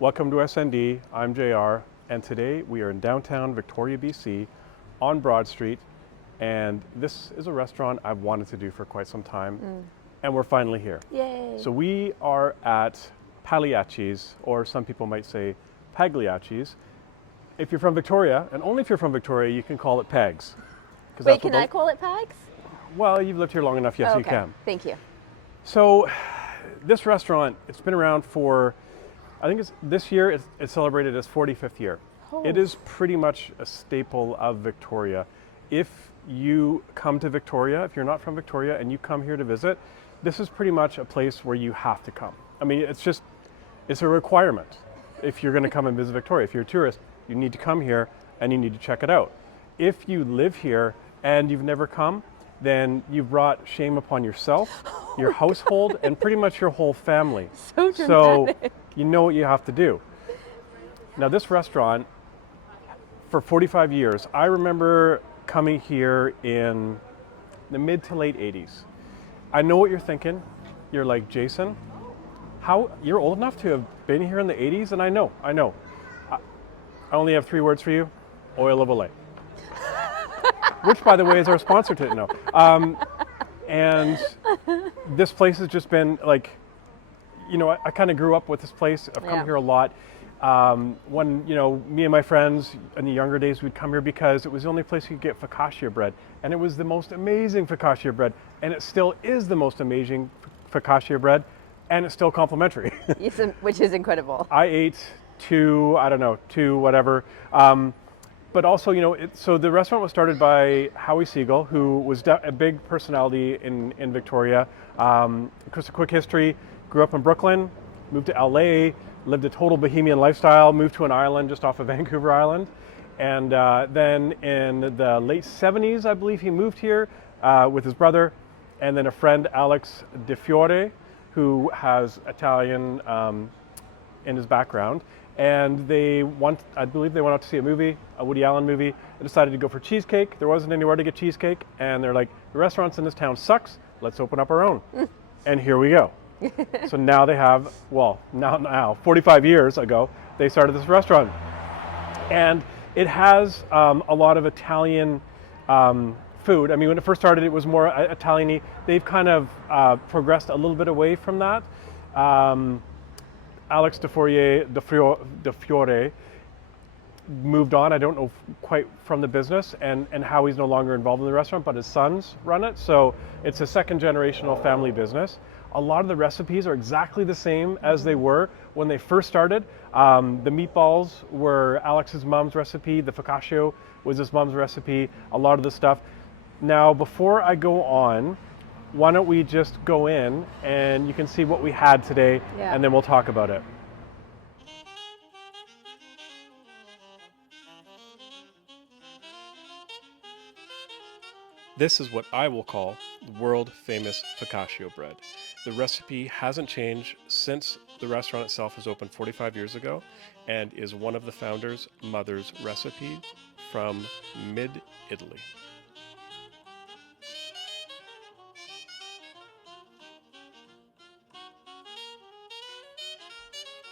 Welcome to SND, I'm JR, and today we are in downtown Victoria, BC, on Broad Street, and this is a restaurant I've wanted to do for quite some time, and we're finally here. Yay! So we are at Pagliacci's, or some people might say Pagliacci's. If you're from Victoria, and only if you're from Victoria, you can call it Pags. Wait, can I call it Pags? Well, you've lived here long enough, yes, Oh, you can. Thank you. So this restaurant, it's been around for, I think this year it's celebrated its 45th year. Oh. It is pretty much a staple of Victoria. If you come to Victoria, if you're not from Victoria and you come here to visit, this is pretty much a place where you have to come. I mean, it's a requirement. If you're going to come and visit Victoria, if you're a tourist, you need to come here and you need to check it out. If you live here and you've never come, then you've brought shame upon yourself, your household, and pretty much your whole family. So dramatic. So you know what you have to do. Now this restaurant, for 45 years, I remember coming here in the mid to late 80s. I know what you're thinking. You're like, Jason, you're old enough to have been here in the 80s? And I know. I only have 3 words for you: oil of Olay. Which, by the way, is our sponsor today. No. And this place has just been like, you know, I kind of grew up with this place. I've come here a lot. When, you know, me and my friends in the younger days, we'd come here because it was the only place you could get focaccia bread. And it was the most amazing focaccia bread. And it still is the most amazing focaccia bread. And it's still complimentary. Which is incredible. I ate 2, whatever. But also, you know, so the restaurant was started by Howie Siegel, who was a big personality in Victoria. Just a quick history: grew up in Brooklyn, moved to LA, lived a total bohemian lifestyle, moved to an island just off of Vancouver Island, and then in the late 70s, I believe, he moved here with his brother, and then a friend, Alex De Fiore, who has Italian in his background. And I believe they went out to see a movie, a Woody Allen movie. They decided to go for cheesecake. There wasn't anywhere to get cheesecake. And they're like, the restaurants in this town sucks. Let's open up our own. And here we go. So now they have, well, now, 45 years ago, they started this restaurant. And it has a lot of Italian food. I mean, when it first started, it was more Italian-y. They've kind of progressed a little bit away from that. Alex De Fiore moved on. I don't know quite from the business, and how he's no longer involved in the restaurant, but his sons run it. So it's a second generational family business. A lot of the recipes are exactly the same as they were when they first started. The meatballs were Alex's mom's recipe. The focaccia was his mom's recipe. A lot of the stuff. Now, before I go on, why don't we just go in and you can see what we had today, and then we'll talk about it. This is what I will call the world famous focaccia bread. The recipe hasn't changed since the restaurant itself was opened 45 years ago, and is one of the founders' mother's recipes from mid-Italy.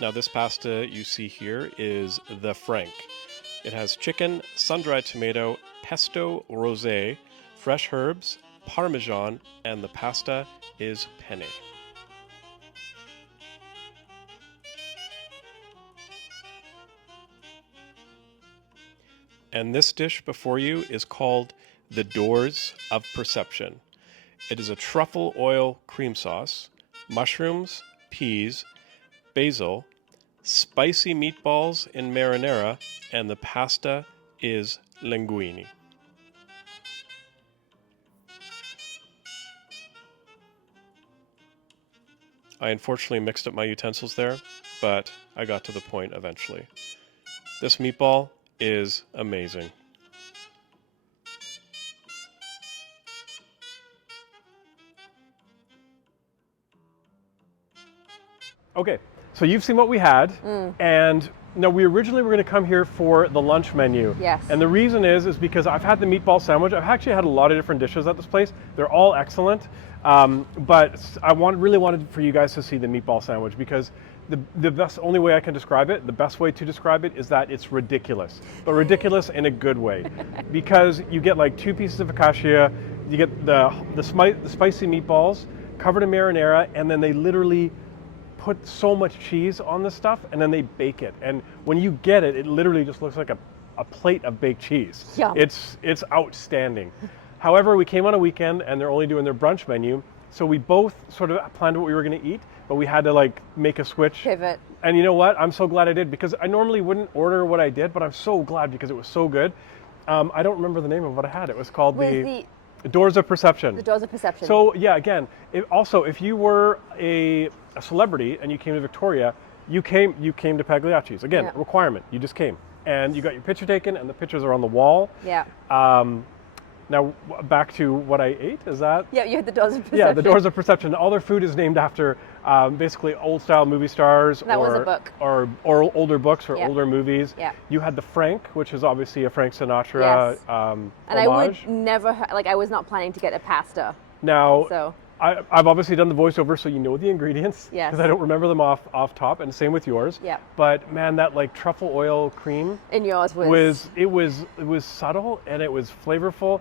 Now this pasta you see here is the Frank. It has chicken, sun-dried tomato, pesto rosé, fresh herbs, parmesan, and the pasta is penne. And this dish before you is called the Doors of Perception. It is a truffle oil cream sauce, mushrooms, peas, basil, spicy meatballs in marinara, and the pasta is linguine. I unfortunately mixed up my utensils there, but I got to the point eventually. This meatball is amazing. Okay, so you've seen what we had, and No, we originally were going to come here for the lunch menu. Yes. And the reason is because I've had the meatball sandwich. I've actually had a lot of different dishes at this place. They're all excellent. But really wanted for you guys to see the meatball sandwich because the only way I can describe it, the best way to describe it is that it's ridiculous, but ridiculous in a good way. Because you get like 2 pieces of focaccia, you get the spicy meatballs covered in marinara, and then they literally put so much cheese on this stuff, and then they bake it. And when you get it, it literally just looks like a plate of baked cheese. Yum. It's outstanding. However, we came on a weekend, and they're only doing their brunch menu, so we both sort of planned what we were going to eat, but we had to like make a switch. Pivot. And you know what? I'm so glad I did, because I normally wouldn't order what I did, but I'm so glad because it was so good. I don't remember the name of what I had. It was called the Doors of Perception. The Doors of Perception. So yeah, again, if you were a celebrity and you came to Victoria, you came to Pagliacci's. Again, Yeah. requirement. You just came and you got your picture taken, and the pictures are on the wall. Yeah. Now back to what I ate. Is that? Yeah, you had the Doors of Perception. Yeah, the Doors of Perception. All their food is named after basically old style movie stars. That was a book. Or older books or Yeah. older movies. Yeah. You had the Frank, which is obviously a Frank Sinatra Yes. homage. And I would never, I was not planning to get a pasta. Now, So. I've obviously done the voiceover, so you know the ingredients. Yes. Because I don't remember them off top, and same with yours. Yeah. But man, that like truffle oil cream And yours was. was subtle and it was flavorful.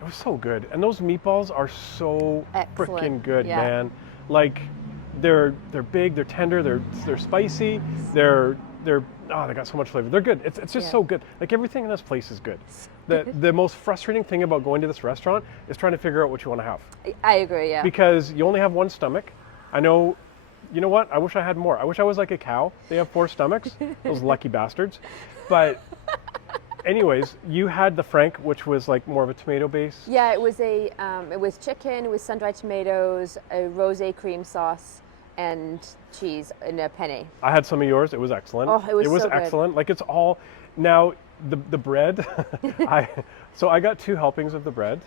It was so good, and those meatballs are so Excellent. freaking good, Yeah. man. Like they're big, they're tender, they're spicy, they got so much flavor. They're good. It's just Yeah. so good. Like everything in this place is good. The most frustrating thing about going to this restaurant is trying to figure out what you want to have. I agree, yeah. Because you only have one stomach. I know, you know what? I wish I had more. I wish I was like a cow. They have 4 stomachs. Those lucky bastards. But anyways, you had the Frank, which was like more of a tomato base. Yeah, it was chicken with sun-dried tomatoes, a rosé cream sauce, and cheese in a penne. I had some of yours. It was excellent. Oh, it was so good. excellent. Like it's all now the bread. I got 2 helpings of the bread.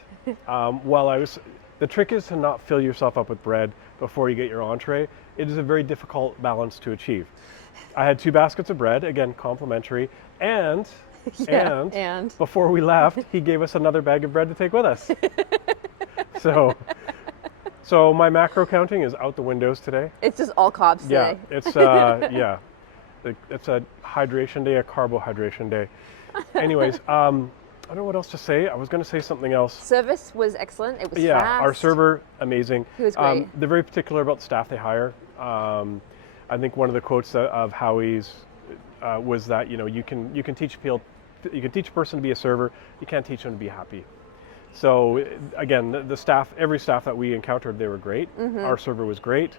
The trick is to not fill yourself up with bread before you get your entree. It is a very difficult balance to achieve. I had 2 baskets of bread, again complimentary, and before we left, he gave us another bag of bread to take with us. So my macro counting is out the windows today. It's just all carbs today. It's it's a hydration day, a carbohydration day. Anyways, I don't know what else to say. I was going to say something else. Service was excellent. It was fast. Our server, amazing. He was great. They're very particular about the staff they hire. I think one of the quotes of Howie's was that you can teach a person to be a server. You can't teach them to be happy. So again, the staff, every staff that we encountered, they were great. Mm-hmm. Our server was great,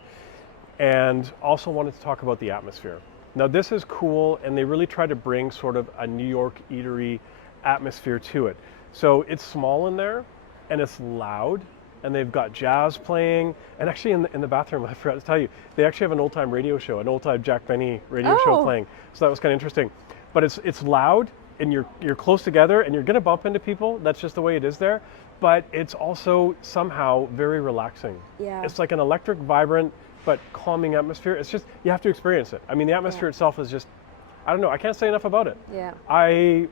and also wanted to talk about the atmosphere. Now this is cool, and they really try to bring sort of a New York eatery atmosphere to it. So it's small in there, and it's loud, and they've got jazz playing. And actually in the bathroom, I forgot to tell you, they actually have an old time radio show, an old time Jack Benny radio show playing. So that was kind of interesting. But it's loud, and you're close together, and you're going to bump into people. That's just the way it is there. But it's also somehow very relaxing. Yeah. It's like an electric, vibrant, but calming atmosphere. It's just, you have to experience it. I mean, the atmosphere itself is just, I don't know, I can't say enough about it. Yeah. I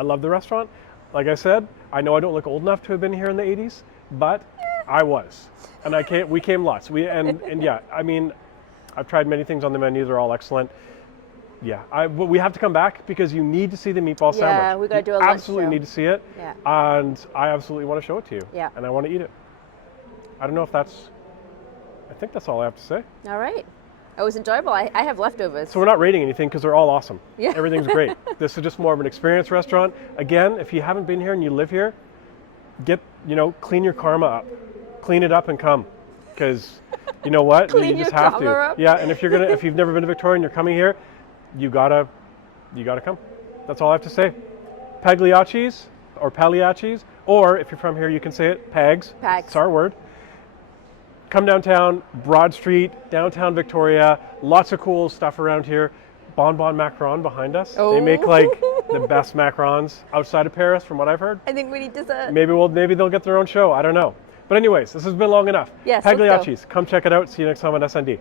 love the restaurant. Like I said, I know I don't look old enough to have been here in the 80s, but I was. And we came lots. And yeah, I mean, I've tried many things on the menu. They're all excellent. Yeah, but we have to come back because you need to see the meatball sandwich. Yeah, we got to do a lunch absolutely show. need to see it. Yeah. And I absolutely want to show it to you. Yeah. And I want to eat it. I don't know if I think that's all I have to say. All right. It was enjoyable. I have leftovers. So we're not rating anything because they're all awesome. Yeah. Everything's great. This is just more of an experience restaurant. Again, if you haven't been here and you live here, clean your karma up. Clean it up and come. Because you know what? Clean you just your have karma to. up. Yeah, and if you've never been to Victoria and you're coming here, you gotta come. That's all I have to say. Pagliacci's or Pagliacci's, or if you're from here, you can say it, Pags. Pags. It's our word. Come downtown, Broad Street, downtown Victoria. Lots of cool stuff around here. Bonbon macaron behind us. Oh. They make like the best macarons outside of Paris, from what I've heard. I think we need dessert. Maybe they'll get their own show. I don't know. But anyways, this has been long enough. Yes, let's go. Pagliacci's. Come check it out. See you next time on SND.